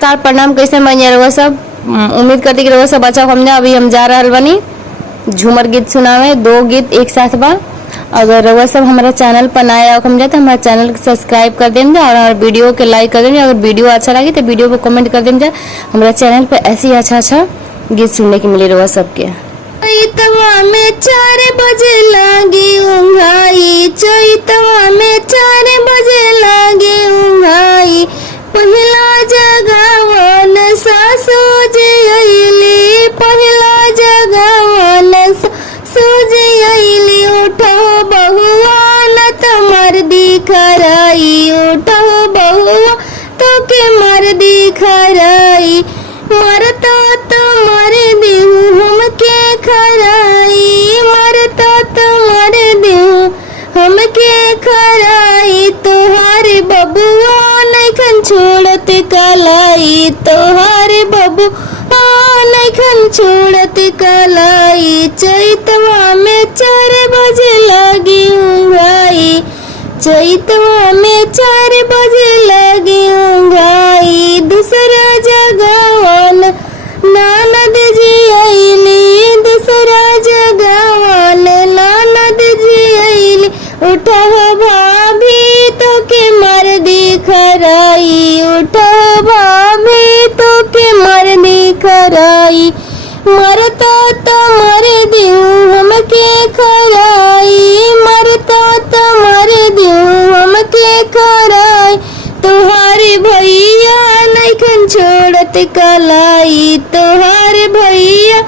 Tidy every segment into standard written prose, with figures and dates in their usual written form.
नमस्कार प्रणाम, कैसे बनिए रहुआ सब। उम्मीद करती कि रहुआ सब अच्छा हमने। अभी हम जा रहल बनी झूमर गीत सुनावे, 2 गीत एक साथ बा। अगर रहुआ सब हमारा चैनल पर नया हम जाए तो हमारा चैनल को सब्सक्राइब कर देंगे और हमारे वीडियो के लाइक कर देंगे। अगर वीडियो अच्छा लगे तो वीडियो को कमेंट कर देंगे। हमारा चैनल पर ऐसे ही अच्छा गीत सुनने की मिले रहुआ सबके। चैतवा में 4 बजे लागी उंघाई, चैतवा में 4 बजे लागी उंघाई। पहिला जगवन सासू जी अइली, पहिला जगवन सासू जी अइली। उठो बहुआ न तमर दिखराई, उठो बहुआ तो के मर दिखराई। मरता तुम्हार देहू हमके खराई, मरता तुम्हार देहू हमके खराई। तोहारे बबुआ नैखन छोड़त कलाई, तोहारे बबुआ नैखन छोड़त कलाई। चैतवा में 4 बजे लागी उंघाई, चैतवा में 4 बजे लागी उंघाई। दूसरा जगवन ननद जी अइली, दूसरा जगवन ननद जी अइली। उठो भाभी तो के मर दिखराई, उठो भाभी तो के मर दिखराई। मरता तो मर देहू हमके खराई, मरता तो मर देहू हमके खराई। तोहारे भैया नैखन छोड़त कलाई, तोहारे भैया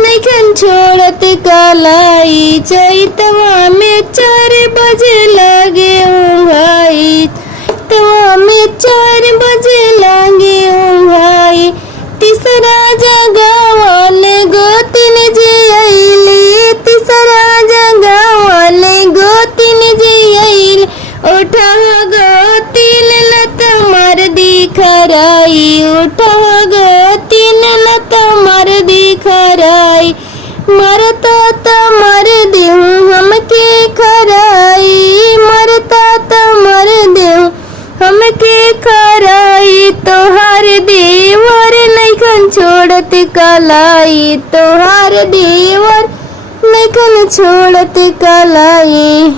नैखन छोड़त कलाई। चैतवा में 4 बजे लागे उंघाई, चैतवा में 4 बजे लागे उंघाई। तीसरा जगवन गोतिन जी अइली, तीसरा जगवन गोतिन जी अइली। उठा गोतिन न तमर दिखराई, उठा गोतिन न तमर दिखराई। मरता तमर देहू हमके खराई, मरता तमर देहू हमके खराई। तोहार देवर नैखन छोड़त कलाई, तोहार देवर नैखन छोड़त कलाई।